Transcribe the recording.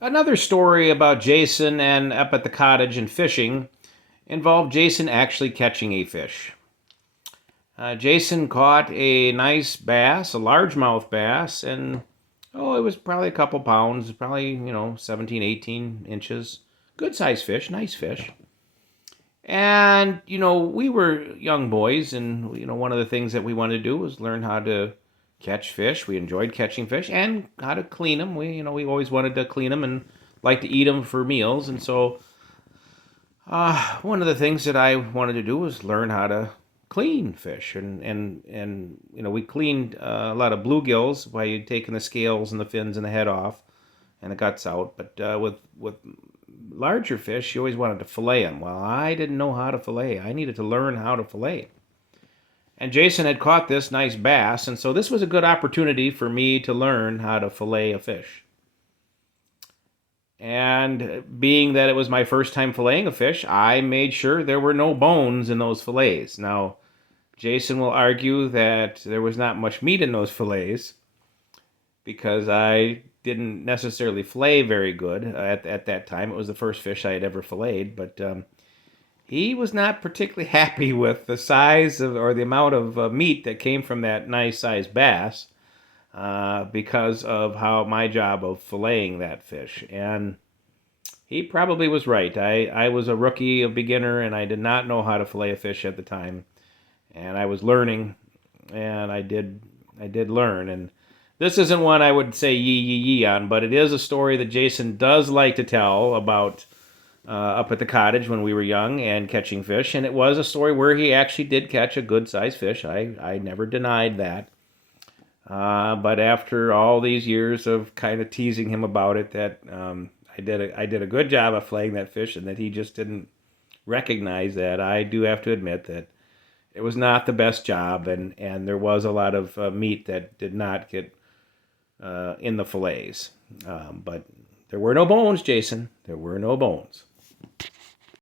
Another story about Jason and up at the cottage and fishing involved Jason actually catching a fish. Jason caught a nice bass, a largemouth bass, and it was probably a couple pounds, probably, 17, 18 inches. Good sized fish, nice fish. And, we were young boys, and, one of the things that we wanted to do was learn how to catch fish. We enjoyed catching fish and how to clean them. We always wanted to clean them and like to eat them for meals. And so, one of the things that I wanted to do was learn how to clean fish. And we cleaned a lot of bluegills by taking the scales and the fins and the head off and the guts out. But with larger fish, you always wanted to fillet them. Well, I didn't know how to fillet. I needed to learn how to fillet. And Jason had caught this nice bass, and so this was a good opportunity for me to learn how to fillet a fish. And being that it was my first time filleting a fish, I made sure there were no bones in those fillets. Now, Jason will argue that there was not much meat in those fillets because I didn't necessarily fillet very good at that time. It was the first fish I had ever filleted, but he was not particularly happy with the size of, or the amount of meat that came from that nice sized bass because of how my job of filleting that fish. And he probably was right. I was a rookie, a beginner, and I did not know how to fillet a fish at the time. And I was learning, and I did learn. And this isn't one I would say yee yee yee on, but it is a story that Jason does like to tell about up at the cottage when we were young and catching fish. And it was a story where he actually did catch a good sized fish. I never denied that. But after all these years of kind of teasing him about it, that I did a good job of flaying that fish, and that he just didn't recognize that. I do have to admit that it was not the best job, and there was a lot of meat that did not get in the fillets. But there were no bones, Jason. There were no bones.